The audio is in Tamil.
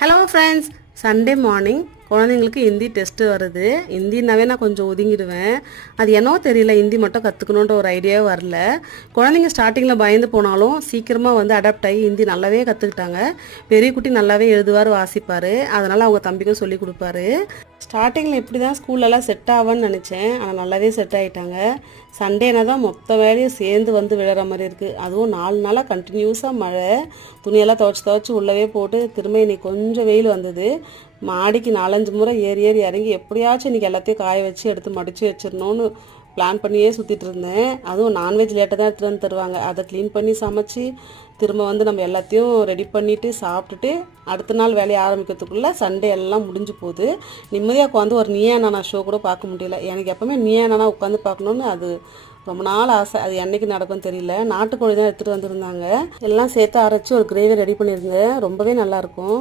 ஹலோ ஃப்ரெண்ட்ஸ், சண்டே மார்னிங் குழந்தைங்களுக்கு ஹிந்தி டெஸ்ட்டு வருது. ஹிந்தினாவே நான் கொஞ்சம் ஒதுங்கிடுவேன். அது என்னவோ தெரியல, ஹிந்தி மட்டும் கற்றுக்கணுன்ற ஒரு ஐடியாவே வரல. குழந்தைங்க ஸ்டார்டிங்கில் பயந்து போனாலும் சீக்கிரமாக அடாப்ட் ஆகி ஹிந்தி நல்லாவே கற்றுக்கிட்டாங்க. பெரிய குட்டி நல்லாவே எழுதுவார், வாசிப்பார். அதனால் அவங்க தம்பிக்கும் சொல்லி கொடுப்பாரு. ஸ்டார்டிங்கில் இப்படி தான் ஸ்கூல்லலாம் செட் ஆவான்னு நினச்சேன். ஆனால் நல்லாவே செட் ஆகிட்டாங்க. சண்டேனா தான் மொத்த வேலையும் சேர்ந்து விழுற மாதிரி இருக்குது. அதுவும் 4 நாளாக கண்டினியூஸாக மழை. துணியெல்லாம் துவைச்சி உள்ளவே போட்டு திரும்ப இன்னைக்கு கொஞ்சம் வெயில் வந்தது. மாடிக்கு 4-5 முறை ஏறி இறங்கி எப்படியாச்சும் இன்றைக்கி எல்லாத்தையும் காய வச்சு எடுத்து மடித்து வச்சிடணும்னு பிளான் பண்ணியே சுற்றிட்டு இருந்தேன். அதுவும் நான்வெஜ் லேட்டாக தான் எடுத்துகிட்டு வந்து தருவாங்க. அதை க்ளீன் பண்ணி சமைச்சு திரும்ப நம்ம எல்லாத்தையும் ரெடி பண்ணிவிட்டு சாப்பிட்டுட்டு அடுத்த நாள் வேலையை ஆரம்பிக்கிறதுக்குள்ளே சண்டே எல்லாம் முடிஞ்சு போகுது. நிம்மதியாக உட்காந்து ஒரு நீயா நானா ஷோ கூட பார்க்க முடியல. எனக்கு எப்போவுமே நீயா நானா உட்காந்து பார்க்கணுன்னு அது ரொம்ப நாள் ஆசை. அது என்றைக்கு நடக்கும்னு தெரியல. நாட்டுக்கோழி தான் எடுத்துகிட்டு வந்துருந்தாங்க. எல்லாம் சேர்த்து அரைச்சி ஒரு கிரேவி ரெடி பண்ணியிருந்தேன். ரொம்பவே நல்லாயிருக்கும்.